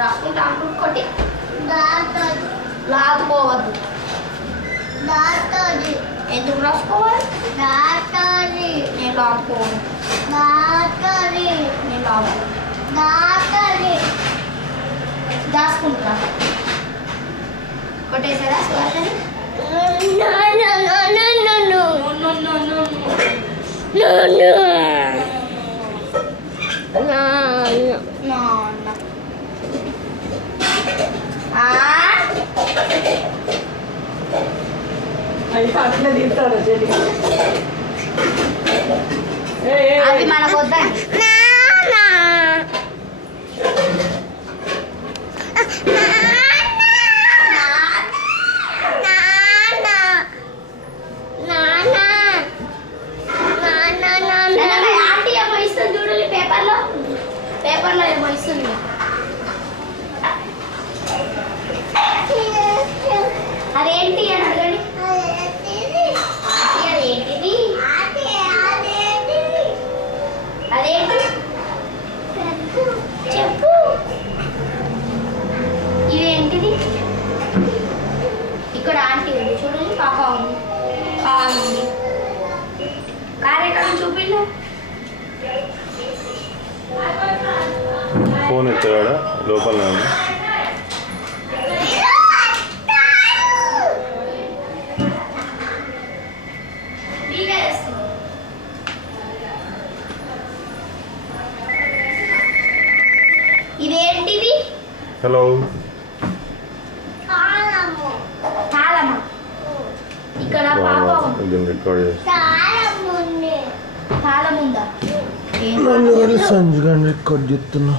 రాసుకుంటా కొట్టి లాదుకోవద్దు. ఎందుకు రాసుకోవాలి? నేను లాదుకోవాలి. నేను లాదు దాచుకుంటా. కొట్టేసారా సువార్తని? అవి మనకు వద్దండి. ఆంటీ ఏమో ఇస్తుంది చూడండి, పేపర్లో ఏమో ఇస్తుంది. అదేంటి అని అడగండి. అదేంటిది? అదేంటి చెప్పు. ఇదేంటిది? ఇక్కడ ఆంటీ ఉంది చూడండి, పాప ఉంది, కార్ ఉంది. కార్ ఎక్కడ చూపిల్లు. ఫోన్ ఎత్తాడా లోపల? ఇదేంటిది? హలో, తాళమా? ఇక్కడ పాప తాళం ఉందా? సంజుగా రికార్డ్ చేస్తున్నా.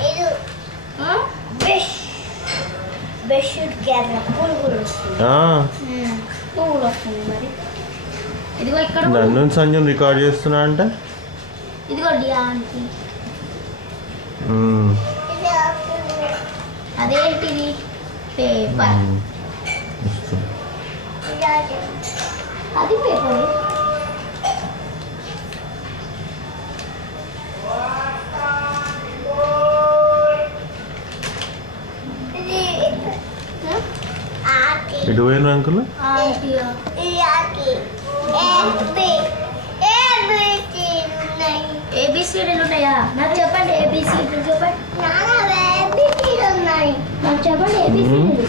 నన్ను సంజయ్ రికార్డ్ చేస్తున్నా అంటే ఇదిగోండి ఆంటీ. అదేంటిది? పేపర్. అది పేపర్. ఎటు పోయిన అంకుల్? ఏబిసిడీలు ఉన్నాయా? నాకు చెప్పండి. ఏబిసిడీలు చెప్పండి. నాకు చెప్పండి ఏబిసిడీలు.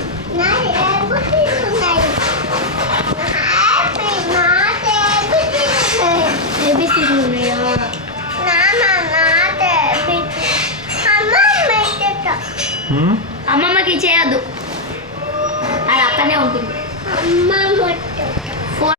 ఏబిసిడీలు ఉన్నాయా? అమ్మమ్మకి చేయొద్దు, అది అక్కడనే ఉంటుంది.